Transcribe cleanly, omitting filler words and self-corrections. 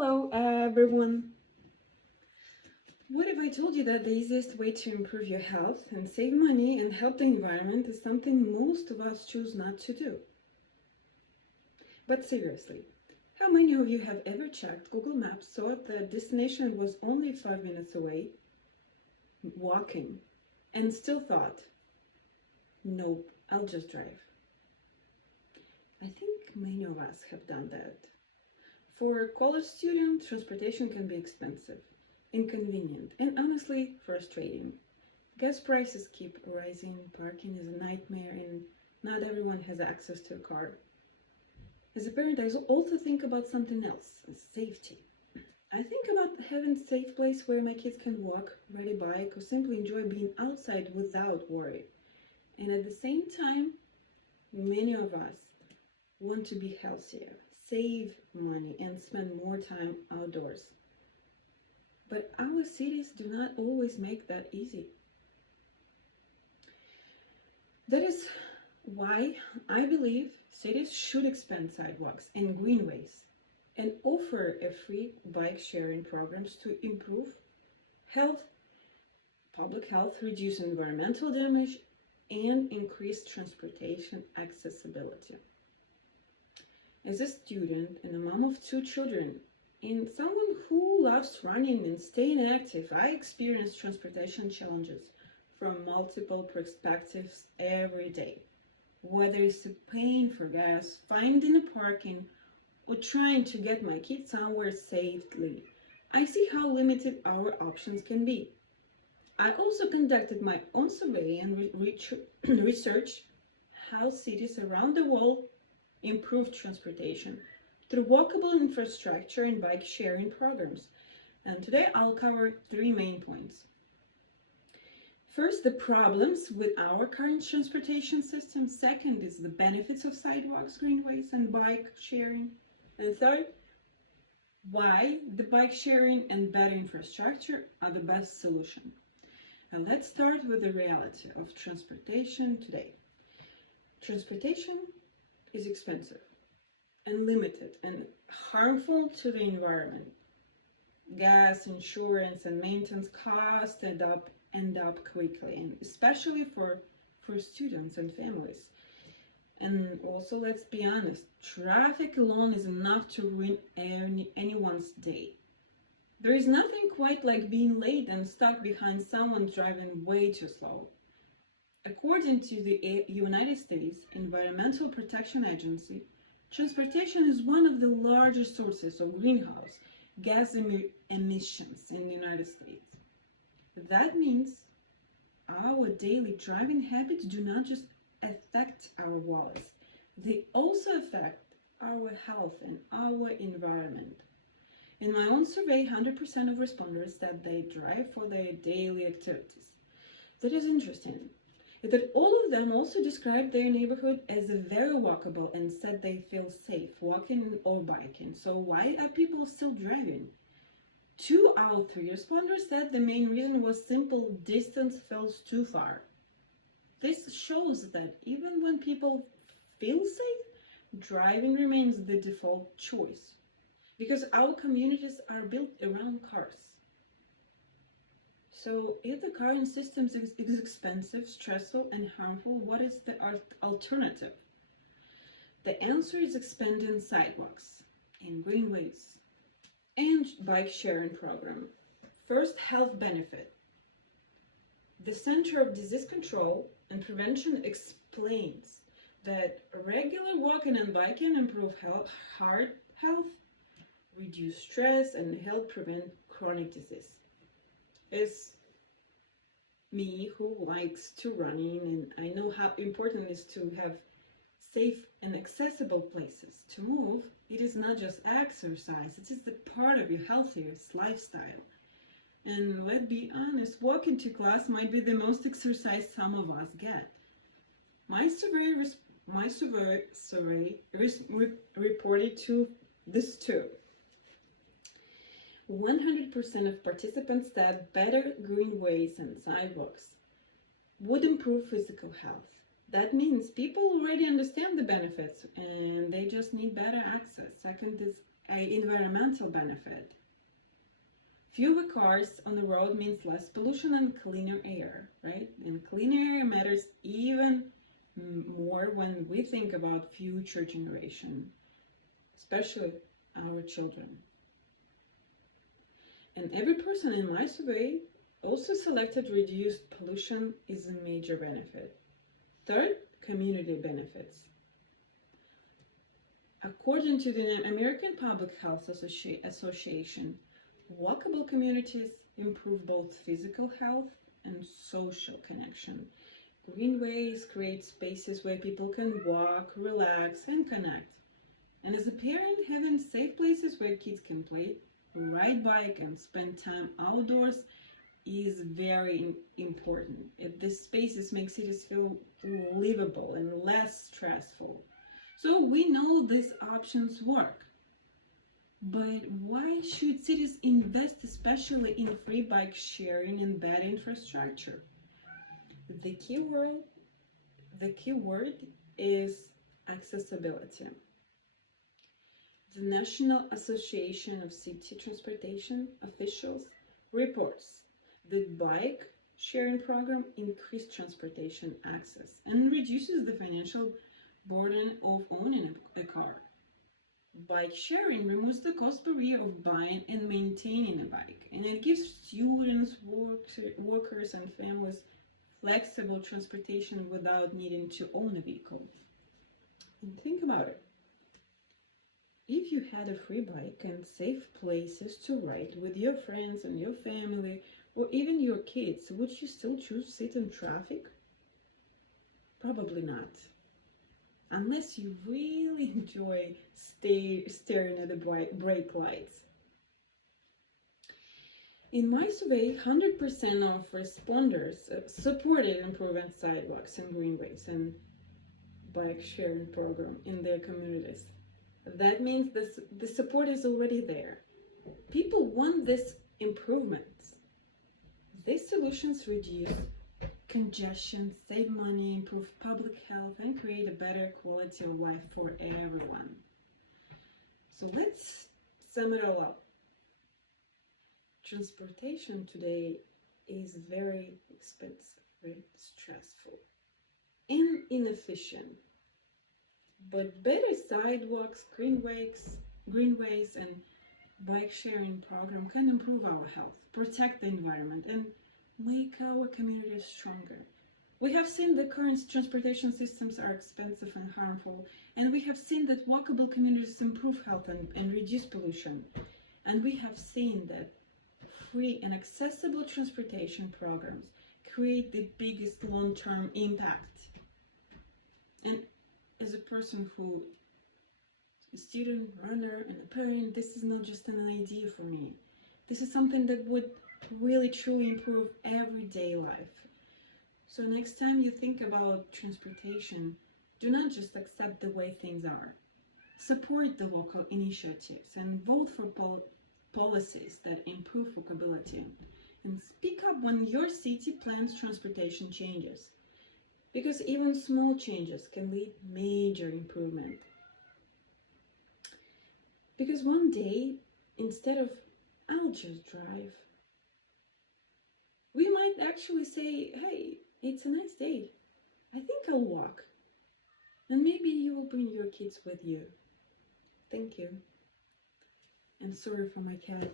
Hello everyone! What if I told you that the easiest way to improve your health and save money and help the environment is something most of us choose not to do? But seriously, how many of you have ever checked Google Maps, saw the destination was only 5 minutes away, walking, and still thought, nope, I'll just drive? I think many of us have done that. For a college student, transportation can be expensive, inconvenient, and honestly frustrating. Gas prices keep rising, parking is a nightmare, and not everyone has access to a car. As a parent, I also think about something else, safety. I think about having a safe place where my kids can walk, ride a bike, or simply enjoy being outside without worry. And at the same time, many of us want to be healthier, save money, and spend more time outdoors. But our cities do not always make that easy. That is why I believe cities should expand sidewalks and greenways and offer a free bike sharing programs to improve health, public health, reduce environmental damage, and increase transportation accessibility. As a student and a mom of 2 children, and someone who loves running and staying active, I experience transportation challenges from multiple perspectives every day. Whether it's paying for gas, finding a parking, or trying to get my kids somewhere safely, I see how limited our options can be. I also conducted my own survey and research how cities around the world improve transportation through walkable infrastructure and bike sharing programs. And today I'll cover 3 main points. First, the problems with our current transportation system. Second is the benefits of sidewalks, greenways, and bike sharing. And third, why the bike sharing and better infrastructure are the best solution. And let's start with the reality of transportation today. Transportation is expensive and limited and harmful to the environment. Gas, insurance, and maintenance costs end up quickly, and especially for students and families. And also, let's be honest, traffic alone is enough to ruin anyone's day. There is nothing quite like being late and stuck behind someone driving way too slow. According to the United States Environmental Protection Agency, transportation is one of the largest sources of greenhouse gas emissions in the United States. That means our daily driving habits do not just affect our wallets, they also affect our health and our environment. In my own survey, 100% of responders said they drive for their daily activities. That is interesting, that all of them also described their neighborhood as very walkable and said they feel safe walking or biking. So why are people still driving? 2 out of 3 responders said the main reason was simple: distance feels too far. This shows that even when people feel safe, driving remains the default choice, because our communities are built around cars. So if the current system is expensive, stressful, and harmful, what is the alternative? The answer is expanding sidewalks and greenways and bike sharing program. First, health benefit. The Center of Disease Control and Prevention explains that regular walking and biking improve heart health, reduce stress, and help prevent chronic disease. As me who likes to running, and I know how important it is to have safe and accessible places to move, it is not just exercise, it is the part of your healthiest lifestyle. And let's be honest, walking to class might be the most exercise some of us get. My survey reported to this too. 100% of participants said better greenways and sidewalks would improve physical health, That means people already understand the benefits and they just need better access. Second is an environmental benefit. Fewer cars on the road means less pollution and cleaner air, right? And cleaner air matters even more when we think about future generation, especially our children. And every person in my survey also selected reduced pollution is a major benefit. Third, community benefits. According to the American Public Health Association, walkable communities improve both physical health and social connection. Greenways create spaces where people can walk, relax, and connect. And as a parent, having safe places where kids can play, ride bike, and spend time outdoors is very important. These spaces make cities feel livable and less stressful. So we know these options work. But why should cities invest especially in free bike sharing and better infrastructure? The key word is accessibility. The National Association of City Transportation Officials reports that bike sharing program increases transportation access and reduces the financial burden of owning a car. Bike sharing removes the cost barrier of buying and maintaining a bike, and it gives students, workers, and families flexible transportation without needing to own a vehicle. And think about it. If you had a free bike and safe places to ride with your friends and your family, or even your kids, would you still choose sit in traffic? Probably not. Unless you really enjoy staring at the brake lights. In my survey, 100% of responders supported improving sidewalks and greenways and bike sharing program in their communities. That means the support is already there. People want these improvements. These solutions reduce congestion, save money, improve public health, and create a better quality of life for everyone. So let's sum it all up. Transportation today is very expensive, very stressful, and inefficient. But better sidewalks, greenways, and bike sharing program can improve our health, protect the environment, and make our communities stronger. We have seen that current transportation systems are expensive and harmful, and we have seen that walkable communities improve health and reduce pollution. And we have seen that free and accessible transportation programs create the biggest long-term impact. And as a person who is a student, runner, and a parent, this is not just an idea for me. This is something that would really truly improve everyday life. So next time you think about transportation, do not just accept the way things are. Support the local initiatives and vote for policies that improve walkability. And speak up when your city plans transportation changes, because even small changes can lead major improvement. Because one day, instead of "I'll just drive," we might actually say, "Hey, it's a nice day. I think I'll walk." And maybe you will bring your kids with you. Thank you. And sorry for my cat.